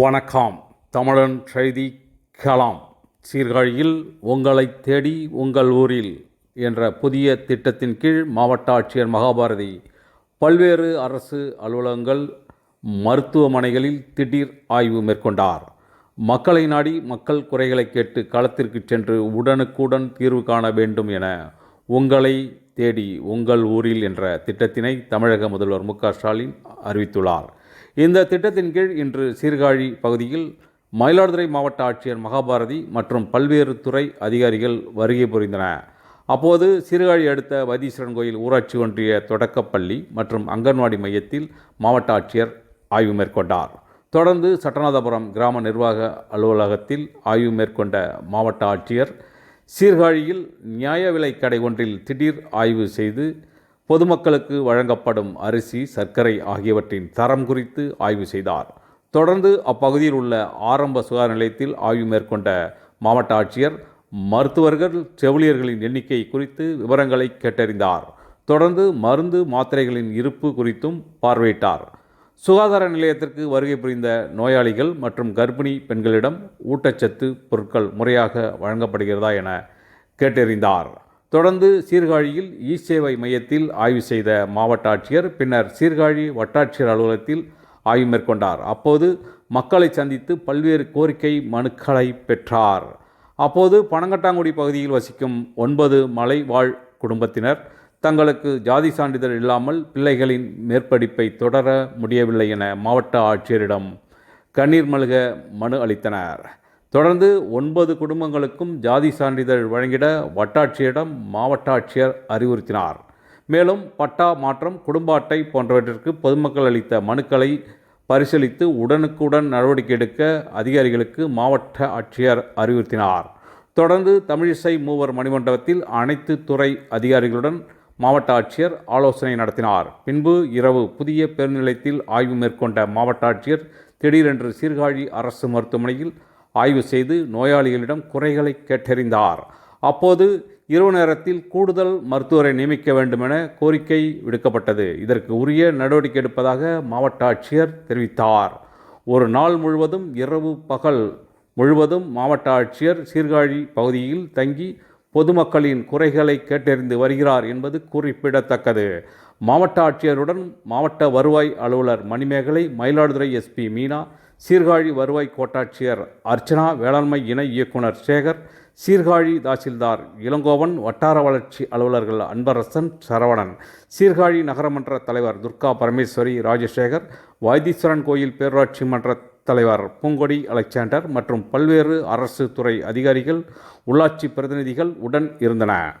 வணக்கம். தமிழன் செய்தி களம். சீர்காழியில் உங்களை தேடி உங்கள் ஊரில் என்ற புதிய திட்டத்தின் கீழ் மாவட்ட ஆட்சியர் மகாபாரதி பல்வேறு அரசு அலுவலகங்கள், மருத்துவமனைகளில் திடீர் ஆய்வு மேற்கொண்டார். மக்களை நாடி மக்கள் குறைகளை கேட்டு களத்திற்கு சென்று உடனுக்குடன் தீர்வு காண வேண்டும் என உங்களை தேடி உங்கள் ஊரில் என்ற திட்டத்தினை தமிழக முதல்வர் மு.க.ஸ்டாலின் அறிவித்துள்ளார். இந்த திட்டத்தின் கீழ் இன்று சீர்காழி பகுதியில் மயிலாடுதுறை மாவட்ட ஆட்சியர் மகாபாரதி மற்றும் பல்வேறு துறை அதிகாரிகள் வருகை புரிந்தனர். அப்போது சீர்காழி அடுத்த வைத்தீஸ்வரன் கோயில் ஊராட்சி ஒன்றிய தொடக்கப்பள்ளி மற்றும் அங்கன்வாடி மையத்தில் மாவட்ட ஆட்சியர் ஆய்வு மேற்கொண்டார். தொடர்ந்து சட்டநாதபுரம் கிராம நிர்வாக அலுவலகத்தில் ஆய்வு மேற்கொண்ட மாவட்ட ஆட்சியர் சீர்காழியில் நியாய விலை கடை ஒன்றில் திடீர் ஆய்வு செய்து பொதுமக்களுக்கு வழங்கப்படும் அரிசி, சர்க்கரை ஆகியவற்றின் தரம் குறித்து ஆய்வு செய்தார். தொடர்ந்து அப்பகுதியில் உள்ள ஆரம்ப சுகாதார நிலையத்தில் ஆய்வு மேற்கொண்ட மாவட்ட ஆட்சியர் மருத்துவர்கள், செவிலியர்களின் எண்ணிக்கை குறித்து விவரங்களை கேட்டறிந்தார். தொடர்ந்து மருந்து, மாத்திரைகளின் இருப்பு குறித்தும் பார்வையிட்டார். சுகாதார நிலையத்திற்கு வருகை புரிந்த நோயாளிகள் மற்றும் கர்ப்பிணி பெண்களிடம் ஊட்டச்சத்து பொருட்கள் முறையாக வழங்கப்படுகிறதா என கேட்டறிந்தார். தொடர்ந்து சீர்காழியில் இ-சேவை மையத்தில் ஆய்வு செய்த மாவட்ட ஆட்சியர் பின்னர் சீர்காழி வட்டாட்சியர் அலுவலகத்தில் ஆய்வு மேற்கொண்டார். அப்போது மக்களை சந்தித்து பல்வேறு கோரிக்கை மனுக்களை பெற்றார். அப்போது பனங்கட்டாங்குடி பகுதியில் வசிக்கும் 9 மலைவாழ் குடும்பத்தினர் தங்களுக்கு ஜாதி சான்றிதழ் இல்லாமல் பிள்ளைகளின் மேற்படிப்பை தொடர முடியவில்லை என மாவட்ட ஆட்சியரிடம் கண்ணீர் மல்க மனு அளித்தனர். தொடர்ந்து 9 குடும்பங்களுக்கும் ஜாதி சான்றிதழ் வழங்கிட வட்டாட்சியரிடம் மாவட்ட ஆட்சியர் அறிவுறுத்தினார். மேலும் பட்டா மாற்றம், குடும்ப அட்டை போன்றவற்றிற்கு பொதுமக்கள் அளித்த மனுக்களை பரிசீலித்து உடனுக்குடன் நடவடிக்கை எடுக்க அதிகாரிகளுக்கு மாவட்ட ஆட்சியர் அறிவுறுத்தினார். தொடர்ந்து தமிழிசை மூவர் மணிமண்டபத்தில் அனைத்து துறை அதிகாரிகளுடன் மாவட்ட ஆட்சியர் ஆலோசனை நடத்தினார். பின்பு இரவு புதிய பேருந்து நிலையத்தில் ஆய்வு மேற்கொண்ட மாவட்ட ஆட்சியர் திடீரென்று சீர்காழி அரசு மருத்துவமனையில் ஆய்வு செய்து நோயாளிகளிடம் குறைகளை கேட்டறிந்தார். அப்போது இரவு நேரத்தில் கூடுதல் மருத்துவரை நியமிக்க வேண்டுமென கோரிக்கை விடுக்கப்பட்டது. இதற்கு உரிய நடவடிக்கை எடுப்பதாக மாவட்ட ஆட்சியர் தெரிவித்தார். ஒரு நாள் முழுவதும் இரவு பகல் முழுவதும் மாவட்ட ஆட்சியர் சீர்காழி பகுதியில் தங்கி பொதுமக்களின் குறைகளை கேட்டறிந்து வருகிறார் என்பது குறிப்பிடத்தக்கது. மாவட்ட ஆட்சியருடன் மாவட்ட வருவாய் அலுவலர் மணிமேகலை, மயிலாடுதுறை எஸ்பி மீனா, சீர்காழி வருவாய் கோட்டாட்சியர் அர்ச்சனா, வேளாண்மை இணை இயக்குனர் சேகர், சீர்காழி தாசில்தார் இளங்கோவன், வட்டார வளர்ச்சி அலுவலர்கள் அன்பரசன், சரவணன், சீர்காழி நகரமன்ற தலைவர் துர்கா பரமேஸ்வரி, ராஜசேகர், வைத்தீஸ்வரன் கோயில் பேரூராட்சி மன்ற தலைவர் பூங்கொடி அலெக்சாண்டர் மற்றும் பல்வேறு அரசு துறை அதிகாரிகள், உள்ளாட்சி பிரதிநிதிகள் உடன் இருந்தனர்.